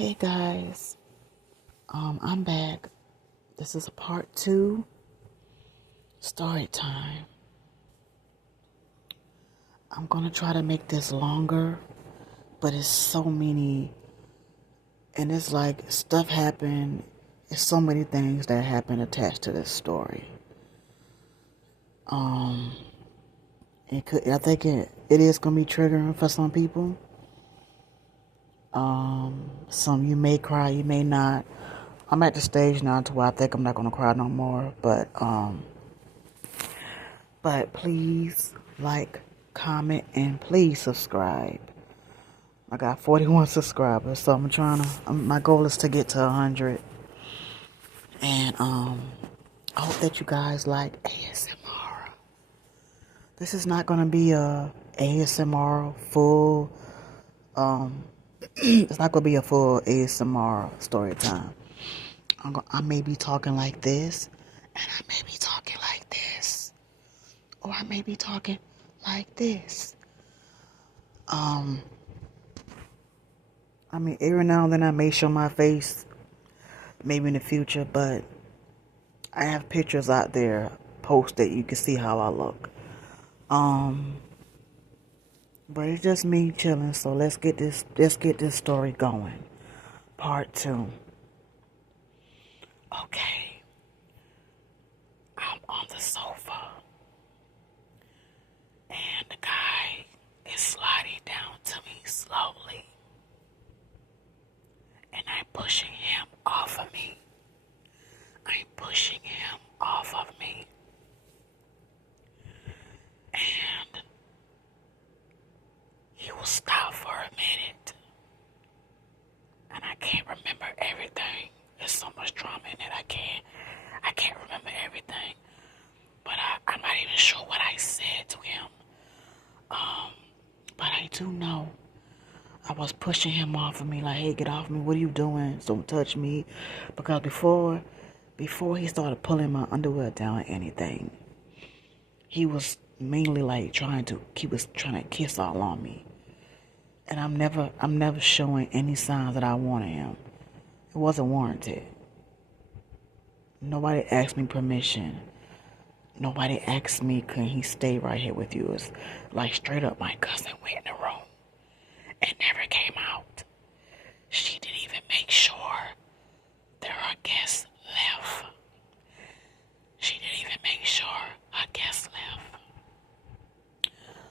Hey guys, I'm back. This is a part 2 story time. I'm gonna try to make this longer, but it's so many, and it's like stuff happened. It's so many things that happen attached to this story. Um, I think it is gonna be triggering for some people. Some you may cry, you may not. I'm at the stage now to where I think I'm not gonna cry no more, but please like, comment, and please subscribe. I got 41 subscribers, so my goal is to get to 100. And I hope that you guys like ASMR. This is not gonna be a ASMR full it's not gonna be a full ASMR story time. I may be talking like this, and I may be talking like this, or I may be talking like this. Every now and then I may show my face, maybe in the future, but I have pictures out there posted. You can see how I look. But it's just me chilling. So let's get this story going. Part 2. Okay, I'm on the sofa, and the guy is sliding down to me slowly, and I'm pushing him off of me. And he will stop for a minute. And I can't remember everything. There's so much drama in it. I can't remember everything. But I'm not even sure what I said to him. But I do know I was pushing him off of me, like, hey, get off me. What are you doing? Don't touch me. Because before he started pulling my underwear down or anything, he was mainly like trying to kiss all on me. And I'm never showing any signs that I wanted him. It wasn't warranted. Nobody asked me permission. Nobody asked me, can he stay right here with you? It's like straight up my cousin went in the room and never came out. She didn't even make sure that her guests left. She didn't even make sure her guests left.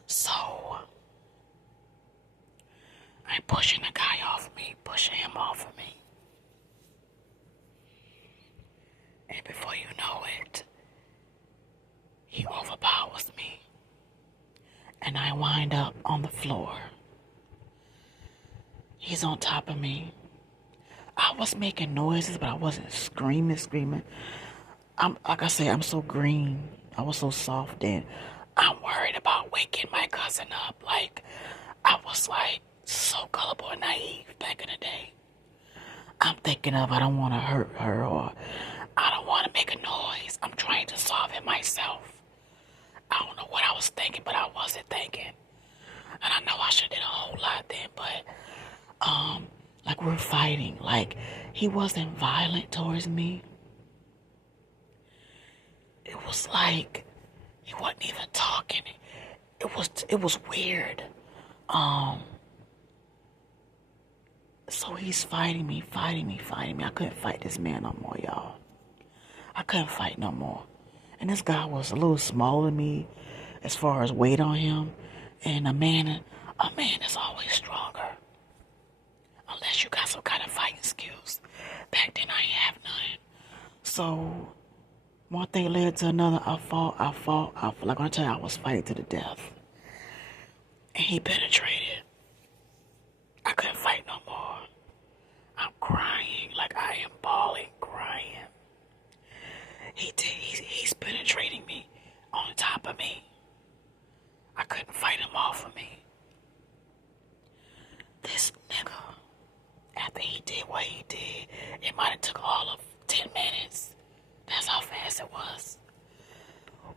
So I'm pushing the guy off me, pushing him off of me. And before you know it, he overpowers me. And I wind up on the floor. He's on top of me. I was making noises, but I wasn't screaming. Like I said, I'm so green. I was so soft then. I'm worried about waking my cousin up. Like, I was like so gullible and naive back in the day. I'm thinking of, I don't want to hurt her, or I don't want to make a noise. I'm trying to solve it myself. I don't know what I was thinking, but I wasn't thinking. And I know I should have did a whole lot then, but like, we're fighting. Like, he wasn't violent towards me. It was like he wasn't even talking. It was weird. So he's fighting me. I couldn't fight this man no more, y'all. I couldn't fight no more. And this guy was a little smaller than me as far as weight on him. And a man is always stronger. Unless you got some kind of fighting skills. Back then I ain't have none. So one thing led to another. I fought. Like I tell you, I was fighting to the death. And he penetrated. I couldn't fight no more. I'm crying, like I am bawling, crying. He's penetrating me on top of me. I couldn't fight him off of me. This nigga, after he did what he did, it might have took all of 10 minutes. That's how fast it was.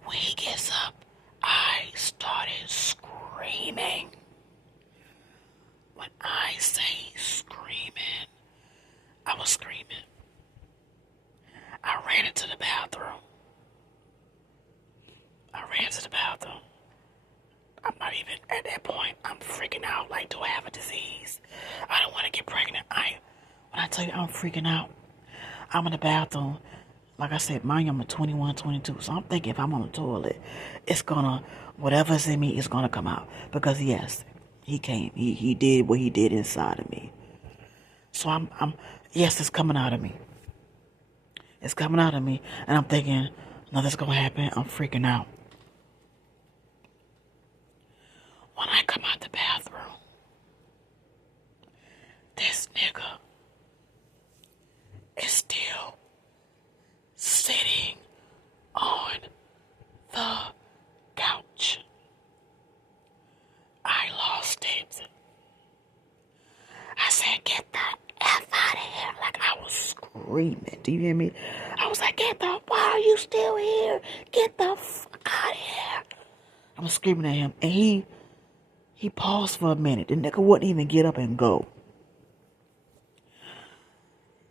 When he gets up, I started screaming. When I say screaming, tell you, I'm freaking out. I'm in the bathroom. Like I said, mind you, I'm a 21, 22. So I'm thinking if I'm on the toilet, it's gonna, whatever's in me is gonna come out. Because yes, he came. He did what he did inside of me. So yes, it's coming out of me. It's coming out of me. And I'm thinking, nothing's gonna happen. I'm freaking out. When I come out the bathroom, this nigga is still sitting on the couch. I lost it. I said, get the F out of here. Like I was screaming. Do you hear me? I was like, why are you still here? Get the fuck out of here. I was screaming at him. And he paused for a minute. The nigga wouldn't even get up and go.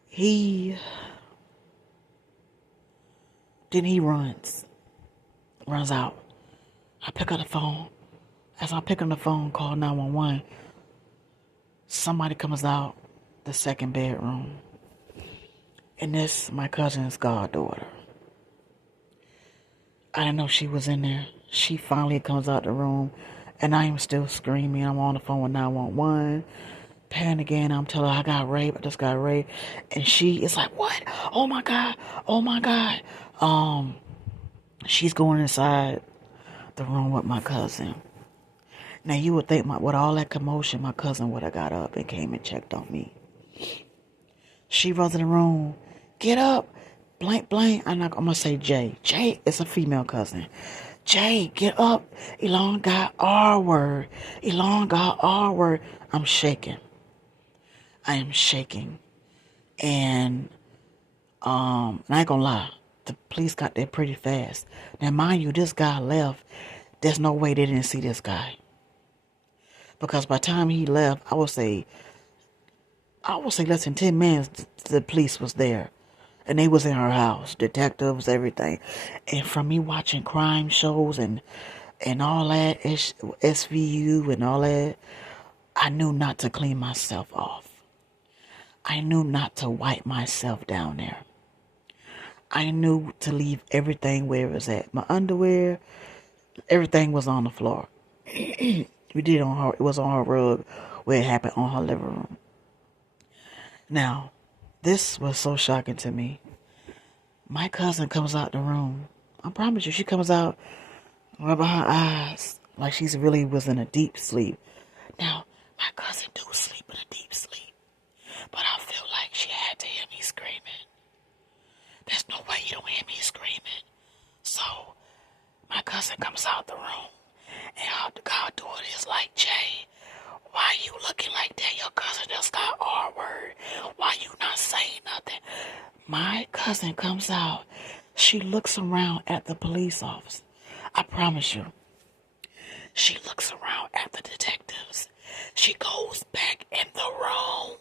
He runs out. I pick up the phone. As I'm picking the phone, call 911. Somebody comes out the second bedroom. And this, my cousin's goddaughter. I didn't know she was in there. She finally comes out the room. And I am still screaming. I'm on the phone with 911. Panicking. I'm telling her I got raped. I just got raped. And she is like, what? Oh my God. Oh my God. She's going inside the room with my cousin. Now you would think with all that commotion, my cousin would have got up and came and checked on me. She runs in the room. Get up. Blank, blank. I'm going to say Jay. Jay is a female cousin. Jay, get up. Elon got R word. Elon got R word. I'm shaking. I am shaking. And I ain't gonna lie. The police got there pretty fast. Now, mind you, this guy left. There's no way they didn't see this guy. Because by the time he left, I would say less than 10 minutes, the police was there. And they was in her house. Detectives, everything. And from me watching crime shows and all that, SVU and all that, I knew not to clean myself off. I knew not to wipe myself down there. I knew to leave everything where it was at. My underwear, everything was on the floor. We did it on her. It was on her rug where it happened on her living room. Now, this was so shocking to me. My cousin comes out the room. I promise you, she comes out rubbing her eyes like she's really was in a deep sleep. Now, my cousin do sleep in a deep sleep, but I feel like she had to hear me screaming. There's no way you don't hear me screaming. So, my cousin comes out the room, and her goddaughter is like, Jay, why you looking like that? Your cousin just got R word. Why you not saying nothing? My cousin comes out. She looks around at the police officer. I promise you. She looks around at the detectives. She goes back in the room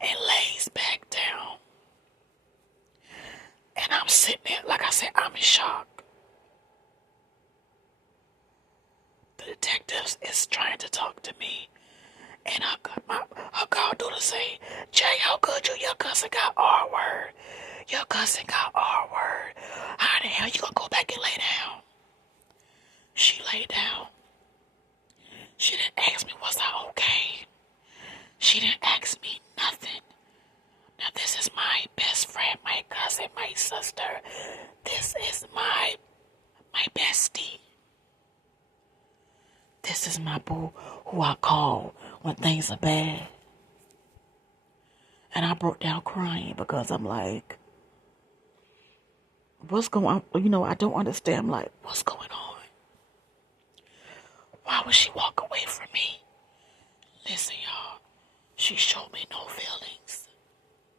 and lays back down. And I'm sitting there, like I said, I'm in shock. The detectives is trying to talk to me. And her goddaughter say, Jay, how could you? Your cousin got R word. Your cousin got R word. How the hell you gonna go back and lay down? She lay down. She didn't ask me, was I okay? She didn't ask me nothing. Now this is my best friend, my cousin, my sister. This is my bestie. This is my boo who I call when things are bad. And I broke down crying because I'm like, what's going on? You know, I don't understand. I'm like, what's going on? Why would she walk away from me? Listen, y'all, she showed me no feelings.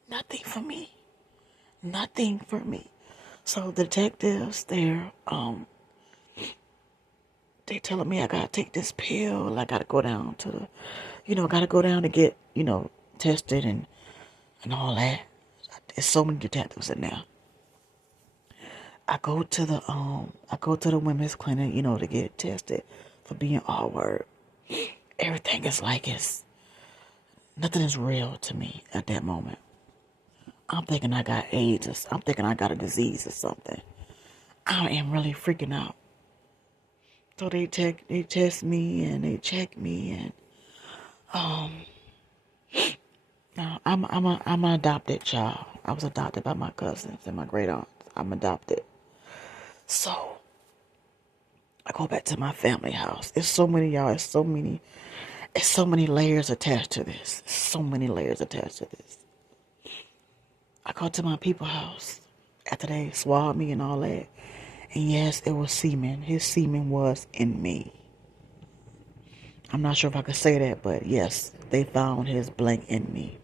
Nothing for me. Nothing for me. So the detectives there, they telling me I gotta take this pill. I gotta go down to the, gotta go down to get, tested and all that. There's so many detectives in there. I go to the women's clinic, to get tested for being R word. Everything is like it's Nothing is real to me at that moment. I'm thinking I got AIDS. I'm thinking I got a disease or something. I am really freaking out. So they test me and they check me and no, I'm an adopted child. I was adopted by my cousins and my great aunts. I'm adopted. So I go back to my family house. It's so many y'all. It's so many layers attached to this. So many layers attached to this. I go to my people's house after they swabbed me and all that. And yes, it was semen. His semen was in me. I'm not sure if I could say that, but yes, they found his blank in me.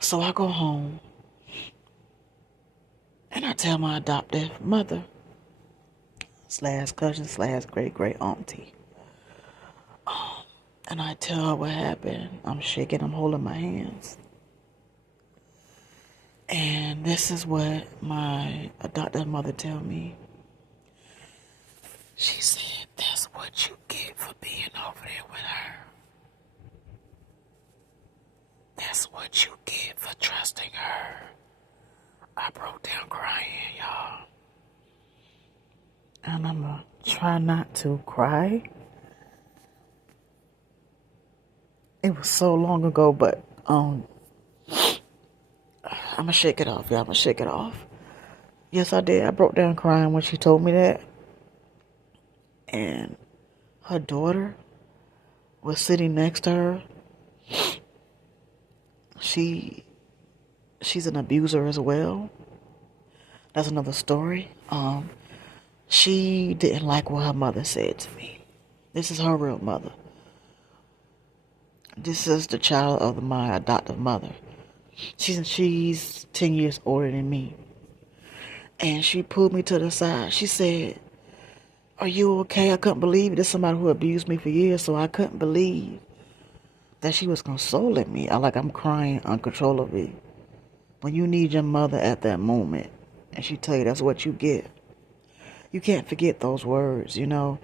So I go home and I tell my adoptive mother / cousin / great auntie. And I tell her what happened. I'm shaking, I'm holding my hands. And this is what my adoptive mother tell me. She said, that's what you get for being over there with her. That's what you get for trusting her. I broke down crying, y'all. And I'm going to try not to cry. It was so long ago, but I'm going to shake it off, y'all. I'm going to shake it off. Yes, I did. I broke down crying when she told me that. And her daughter was sitting next to her. She's an abuser as well. That's another story. She didn't like what her mother said to me. This is her real mother. This is the child of my adoptive mother. She's 10 years older than me. And she pulled me to the side. She said, are you okay? I couldn't believe there's somebody who abused me for years, so I couldn't believe that she was consoling me. I'm crying uncontrollably. When you need your mother at that moment, and she tell you that's what you get, you can't forget those words, you know.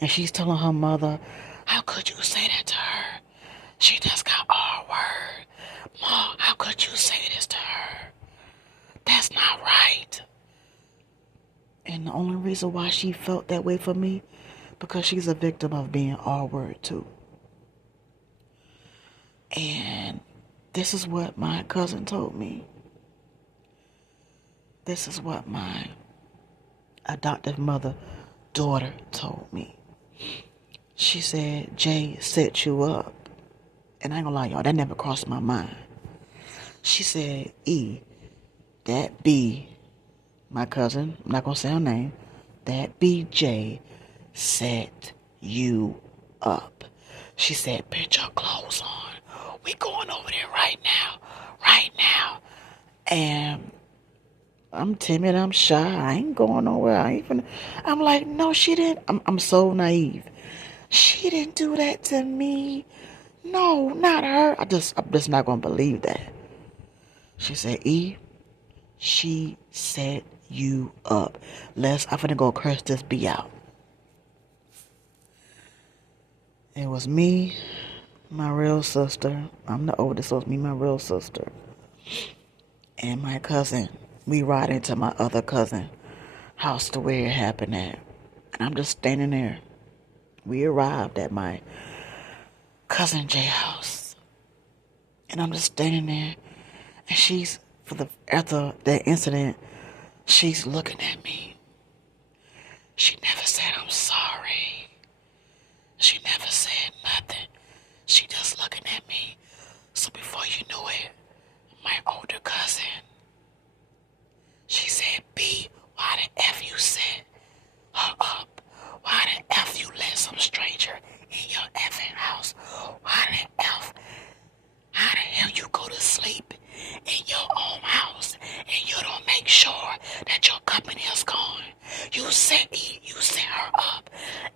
And she's telling her mother, how could you say that to her? She just got our word. Ma, how could you say this to her? That's not right. And the only reason why she felt that way for me, because she's a victim of being R-word too. And this is what my cousin told me. This is what my adoptive mother daughter told me. She said, Jay set you up. And I ain't gonna lie, y'all, that never crossed my mind. She said, E, that B, my cousin, I'm not gonna say her name, that BJ set you up. She said, put your clothes on. We going over there right now. Right now. And I'm timid, I'm shy, I ain't going nowhere. I'm like, no, she didn't. I'm so naive. She didn't do that to me. No, not her. I'm just not gonna believe that. She said, E, she set you up. I'm finna go curse this B out. It was me, my real sister. I'm the oldest, so it's me, my real sister. And my cousin. We ride into my other cousin house to where it happened at. And I'm just standing there. We arrived at my cousin Jay's house. And I'm just standing there. And after that incident, she's looking at me. She never said I'm sorry. She never said nothing. She just looking at me. So before you knew it, my older cousin, she said, B, why the F you set her up? Why the F you let some stranger in your effing house? Why the F? How the hell you go to sleep in your own house and you don't make sure that your company is gone? You set her up.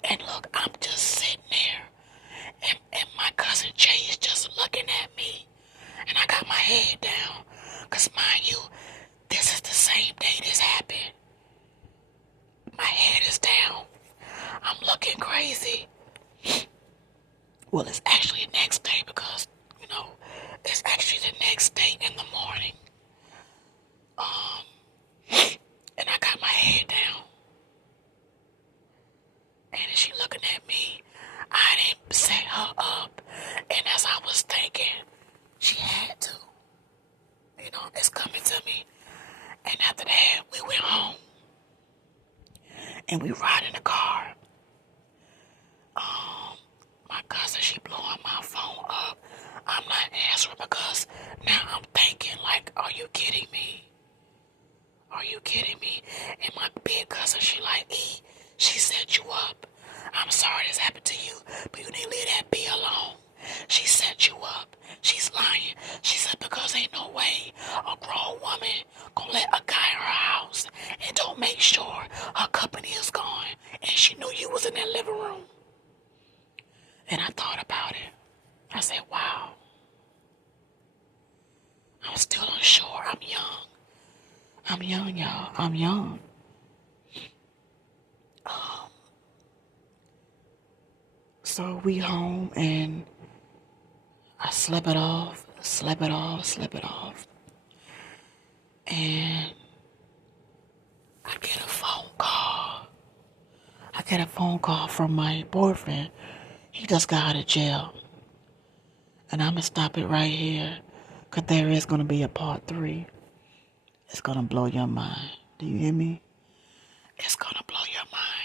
And look, I'm just sitting there. And my cousin Jay is just looking at me. And I got my head down. Because mind you, this is the same day this happened. My head is down. I'm looking crazy. Well, it's actually the next day because and we ride in the car. My cousin, she blowing my phone up. I'm not answering because now I'm thinking like, are you kidding me? Are you kidding me? And my big cousin, she like, E, she set you up. I'm sorry this happened to you, but you need to leave that B alone. She set you up. She's lying. She said because ain't no way a grown woman gonna let a guy in her house and don't make sure her company is gone. And she knew you was in that living room. And I thought about it. I said, wow. I'm still unsure. I'm young. I'm young, y'all. I'm young. So we home and I slept it off. And I get a phone call. I get a phone call from my boyfriend. He just got out of jail. And I'm going to stop it right here. Because there is going to be a part 3. It's going to blow your mind. Do you hear me? It's going to blow your mind.